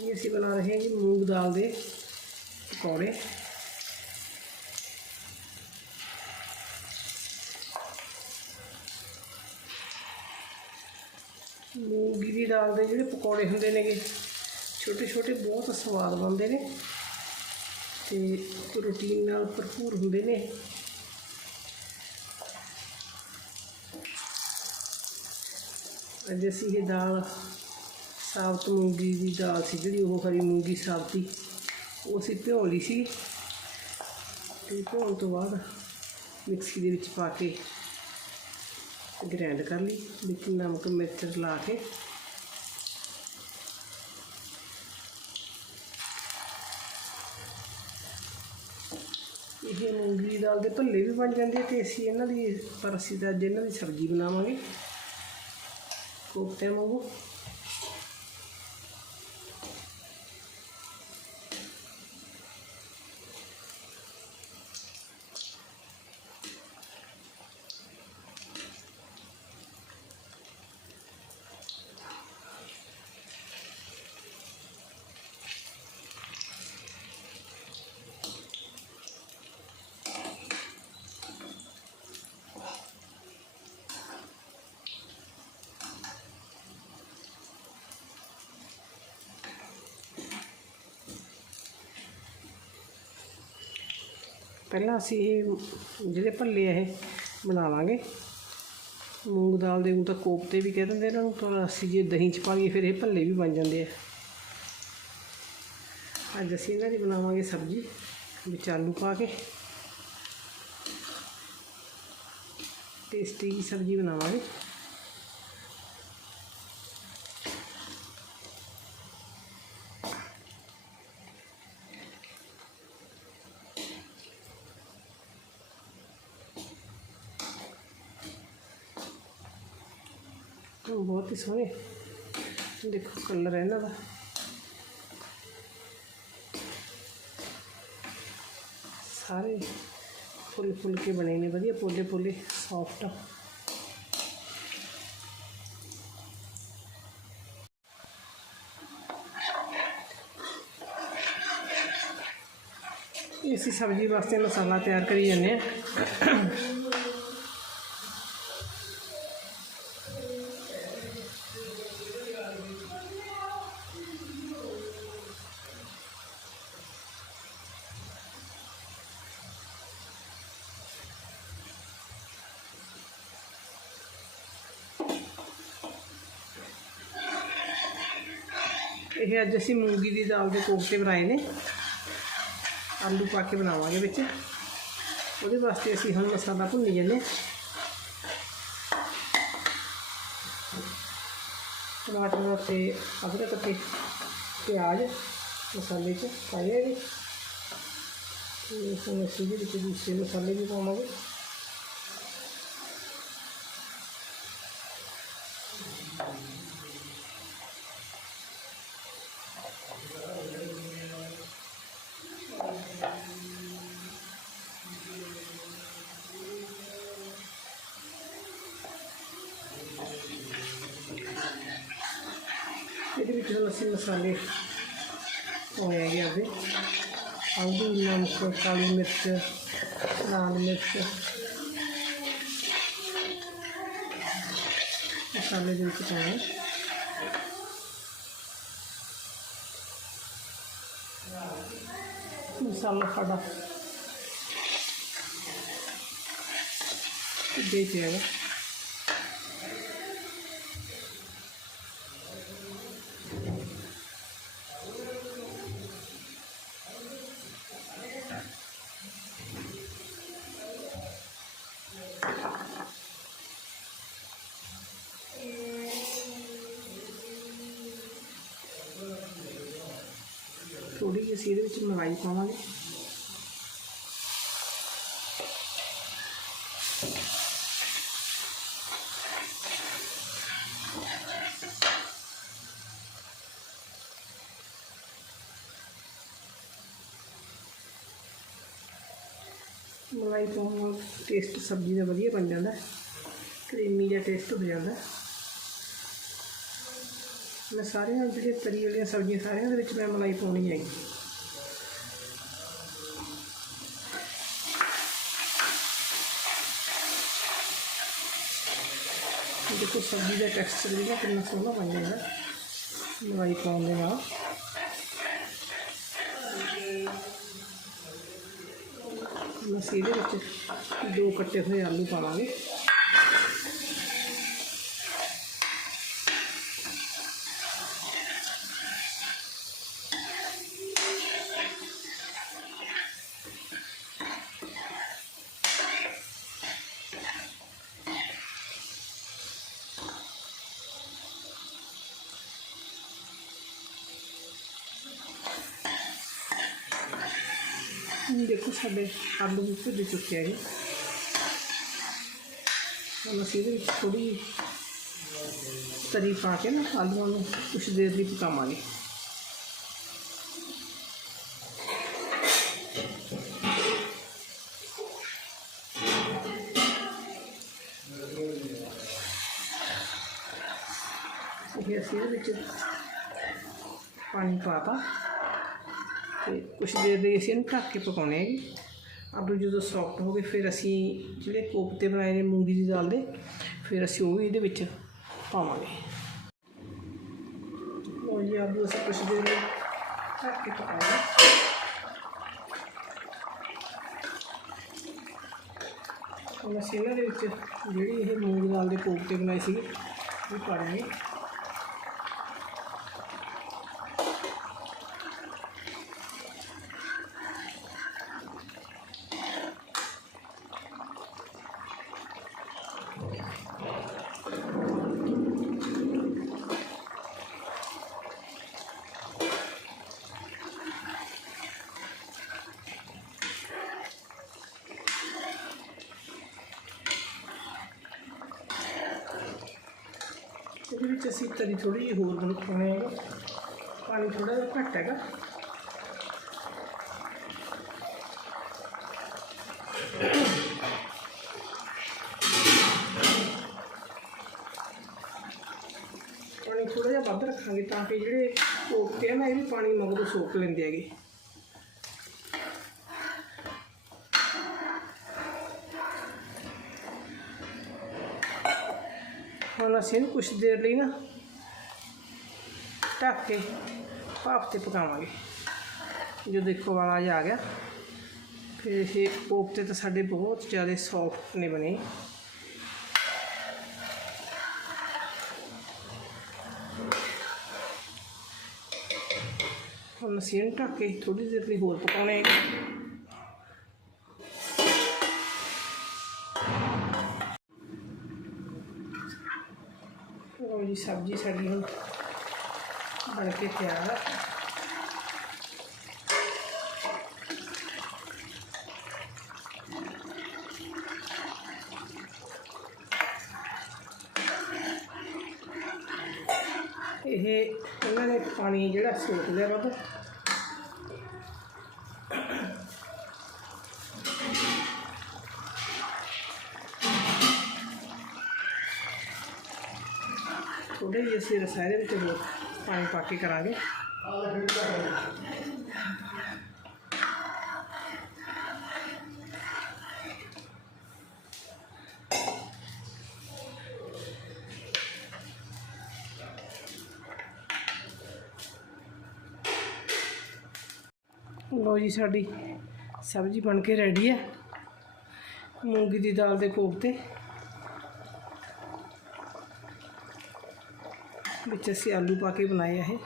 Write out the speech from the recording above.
ਇਹ ਅਸੀਂ ਬਣਾ ਰਹੇ ਹਾਂ ਜੀ ਮੂੰਗ ਦਾਲ ਦੇ ਪਕੌੜੇ। ਮੂੰਗੀ ਦੀ ਦਾਲ ਦੇ ਜਿਹੜੇ ਪਕੌੜੇ ਹੁੰਦੇ ਨੇਗੇ ਛੋਟੇ ਛੋਟੇ ਬਹੁਤ ਸਵਾਦ ਬਣਦੇ ਨੇ ਤੇ ਪ੍ਰੋਟੀਨ ਨਾਲ ਭਰਪੂਰ ਹੁੰਦੇ ਨੇ। ਅੱਜ ਅਸੀਂ ਇਹ ਦਾਲ ਸਾਬਤ ਮੂੰਗੀ ਦੀ ਦਾਲ ਸੀ ਜਿਹੜੀ, ਉਹ ਹਰੀ ਮੂੰਗੀ ਸਾਬਤੀ ਉਹ ਅਸੀਂ ਭਿਓ ਲਈ ਸੀ। ਤੇ ਭਿਉਣ ਤੋਂ ਬਾਅਦ ਮਿਕਸੀ ਦੇ ਵਿੱਚ ਪਾ ਕੇ ਗ੍ਰਾਈਂਡ ਕਰ ਲਈ। ਵਿੱਚ ਨਮਕ, ਮਿਰਚ ਲਾ ਕੇ। ਇਹ ਮੂੰਗੀ ਦੀ ਦਾਲ ਦੇ ਭੱਲੇ ਵੀ ਬਣ ਜਾਂਦੇ ਆ ਤੇ ਅਸੀਂ ਇਹਨਾਂ ਦੀ, ਪਰ ਅਸੀਂ ਤਾਂ ਅੱਜ ਇਹਨਾਂ ਦੀ ਸਬਜ਼ੀ ਬਣਾਵਾਂਗੇ। ਕੋਫਤੇ ਵਾਂਗੂ। ਪਹਿਲਾਂ ਅਸੀਂ ਇਹ ਜਿਹੜੇ ਭੱਲੇ ਆ ਇਹ ਬਣਾਵਾਂਗੇ ਮੂੰਗ ਦਾਲ ਦੇ ਨੂੰ ਤਾਂ ਕੋਫਤੇ ਵੀ ਕਹਿ ਦਿੰਦੇ ਇਹਨਾਂ ਨੂੰ ਪਰ ਅਸੀਂ ਜੇ ਦਹੀਂ ਚ ਪਾ ਲਈਏ ਫਿਰ ਇਹ ਭੱਲੇ ਵੀ ਬਣ ਜਾਂਦੇ ਆ। ਅੱਜ ਅਸੀਂ ਇਹਨਾਂ ਦੀ ਬਣਾਵਾਂਗੇ ਸਬਜ਼ੀ, ਵਿੱਚ ਆਲੂ ਪਾ ਕੇ। ਟੇਸਟੀ ਸਬਜ਼ੀ ਬਣਾਵਾਂਗੇ। ਬਹੁਤ ਹੀ ਸੋਹਣੇ ਦੇਖੋ ਕਲਰ ਹੈ ਇਹਨਾਂ ਦਾ ਸਾਰੇ ਫੁੱਲ ਫੁੱਲ ਕੇ ਬਣੇ ਨੇ ਵਧੀਆ ਪੋਲੇ ਪੋਲੇ ਸੌਫਟ ਇਸੀ ਸਬਜ਼ੀ ਵਾਸਤੇ ਮਸਾਲਾ ਤਿਆਰ ਕਰੀ ਜਾਂਦੇ ਇਹ ਅੱਜ ਅਸੀਂ ਮੂੰਗੀ ਦੀ ਦਾਲ ਦੇ ਕੋਫਤੇ ਬਣਾਏ ਨੇ। ਆਲੂ ਪਾ ਕੇ ਬਣਾਵਾਂਗੇ ਵਿੱਚ। ਉਹਦੇ ਵਾਸਤੇ ਅਸੀਂ ਹੁਣ ਮਸਾਲਾ ਭੁੰਨੀ ਜਾਂਦੇ ਟਮਾਟਰ ਤੇ ਅਦਰਕ ਤੇ ਪਿਆਜ਼ ਮਸਾਲੇ 'ਚ ਪਾਏ ਹੈਗੇ। ਤੇ ਹੁਣ ਅਸੀਂ ਇਹਦੇ ਵਿੱਚ ਦੂਸਰੇ ਮਸਾਲੇ ਵੀ ਪਾਵਾਂਗੇ। ਇਹਦੇ ਵਿੱਚ ਹੁਣ ਅਸੀਂ ਮਸਾਲੇ ਪਾਉਣੇ ਹੈਗੇ ਆਪਦੇ ਹਲਦੀ ਨਮਕ ਕਾਲੀ ਮਿਰਚ ਲਾਲ ਮਿਰਚ ਮਸਾਲੇ ਦੇ ਵਿੱਚ ਥੋੜੀ ਜਿਹੀ ਅਸੀਂ ਇਹਦੇ ਵਿੱਚ ਮਲਾਈ ਪਾਵਾਂਗੇ। ਮਲਾਈ ਪਾਉਣ ਨਾਲ ਟੇਸਟ ਸਬਜ਼ੀ ਦਾ ਵਧੀਆ ਬਣ ਜਾਂਦਾ ਕਰੀਮੀ ਜਿਹਾ ਟੇਸਟ ਹੋ ਜਾਂਦਾ ਮੈਂ ਸਾਰੀਆਂ ਜਿਹੜੇ ਤਰੀ ਵਾਲੀਆਂ ਸਬਜ਼ੀਆਂ ਸਾਰਿਆਂ ਦੇ ਵਿੱਚ ਮੈਂ ਮਲਾਈ ਪਾਉਣੀ ਹੈਗੀ। ਦੇਖੋ ਸਬਜ਼ੀ ਦਾ ਟੈਕਸਚਰ ਜਿਹੜਾ ਕਿੰਨਾ ਸੋਹਣਾ ਬਣ ਜਾਂਦਾ ਮਲਾਈ ਪਾਉਣ ਦੇ ਨਾਲ। ਅਸੀਂ ਇਹਦੇ ਵਿੱਚ ਦੋ ਕੱਟੇ ਹੋਏ ਆਲੂ ਪਾਵਾਂਗੇ। ਦੇਖੋ ਸਾਡੇ ਆਲੂ ਵੀ ਭੁੱਜ ਚੁੱਕੇ ਹੈਗੇ ਹੁਣ ਅਸੀਂ ਇਹਦੇ ਵਿੱਚ ਥੋੜੀ ਤਰੀ ਪਾ ਕੇ ਨਾ ਆਲੂਆਂ ਨੂੰ ਕੁਛ ਦੇਰ ਲਈ ਪਕਾਵਾਂਗੇ ਇਹ ਅਸੀਂ ਇਹਦੇ ਵਿੱਚ ਪਾਣੀ ਪਾਤਾ ਤੇ ਕੁਛ ਦੇਰ ਲਈ ਅਸੀਂ ਇਹਨੂੰ ਢੱਕ ਕੇ ਪਕਾਉਣੇ ਹੈਗੇ। ਆਲੂ ਜਦੋਂ ਸੌਫਟ ਹੋ ਗਏ, ਫਿਰ ਅਸੀਂ ਜਿਹੜੇ ਕੋਫਤੇ ਬਣਾਏ ਨੇ ਮੂੰਗੀ ਦੀ ਦਾਲ ਦੇ, ਫਿਰ ਅਸੀਂ ਉਹ ਵੀ ਇਹਦੇ ਵਿੱਚ ਪਾਵਾਂਗੇ। ਲਓ ਜੀ, ਆਲੂ ਅਸੀਂ ਕੁਛ ਦੇਰ ਲਈ ਢੱਕ ਕੇ ਪਕਾਉਣੇ। ਹੁਣ ਅਸੀਂ ਇਹਨਾਂ ਦੇ ਵਿੱਚ ਜਿਹੜੀ ਇਹ ਮੂੰਗੀ ਦਾਲ ਦੇ ਕੋਫਤੇ ਬਣਾਏ ਸੀਗੇ, ਉਹ ਪਾ ਦਾਂਗੇ ਇਹਦੇ ਵਿੱਚ ਅਸੀਂ ਤਰੀ ਥੋੜੀ ਜਿਹੀ ਹੋਰ ਬਣ ਪਾਉਣੇ ਹੈਗਾ। ਪਾਣੀ ਥੋੜਾ ਜਿਹਾ ਘੱਟ ਹੈਗਾ। ਪਾਣੀ ਥੋੜਾ ਜਿਹਾ ਵੱਧ ਰੱਖਾਂਗੇ ਤਾਂ ਕਿ ਜਿਹੜੇ ਕੋਫਤੇ ਆ ਨਾ ਇਹ ਵੀ ਪਾਣੀ ਮਗਰੋਂ ਸੋਖ ਲੈਂਦੇ ਹੈਗੇ। ਹੁਣ ਅਸੀਂ ਇਹਨੂੰ ਕੁਛ ਦੇਰ ਲਈ ਨਾ ਢੱਕ ਕੇ ਭਾਫ ਤੇ ਪਕਾਵਾਂਗੇ। ਜੋ ਦੇਖੋ ਵਾਲਾ ਜਿਹਾ ਆ ਗਿਆ, ਫਿਰ ਇਹ ਕੋਫਤੇ ਤਾਂ ਸਾਡੇ ਬਹੁਤ ਜ਼ਿਆਦਾ ਸੌਫਟ ਨੇ ਬਣੇ। ਹੁਣ ਅਸੀਂ ਇਹਨੂੰ ਢੱਕ ਕੇ ਥੋੜੀ ਦੇਰ ਲਈ ਹੋਰ ਪਕਾਉਣੇ ਹੈਗੇ ਲਓ ਜੀ ਸਬਜ਼ੀ ਸਾਡੀ ਹੁਣ ਬਣ ਕੇ ਤਿਆਰ ਹੈ ਇਹ ਇਹਨਾਂ ਨੇ ਪਾਣੀ ਜਿਹੜਾ ਸੋਖ ਲਿਆ ਬਾਬਾ ਥੋੜੇ ਅਸੀਂ ਰਸਾਇਣ ਵਿੱਚ ਹੋਰ ਪਾਣੀ ਪਾ ਕੇ ਕਰਾਂਗੇ। ਲੋ ਜੀ, ਸਾਡੀ ਸਬਜ਼ੀ ਬਣ ਕੇ ਰੈਡੀ ਹੈ। ਮੂੰਗੀ ਦੀ ਦਾਲ ਦੇ ਕੋਫਤੇ। ਵਿੱਚ ਅਸੀਂ ਆਲੂ ਪਾ ਕੇ ਬਣਾਏ ਆ ਇਹ।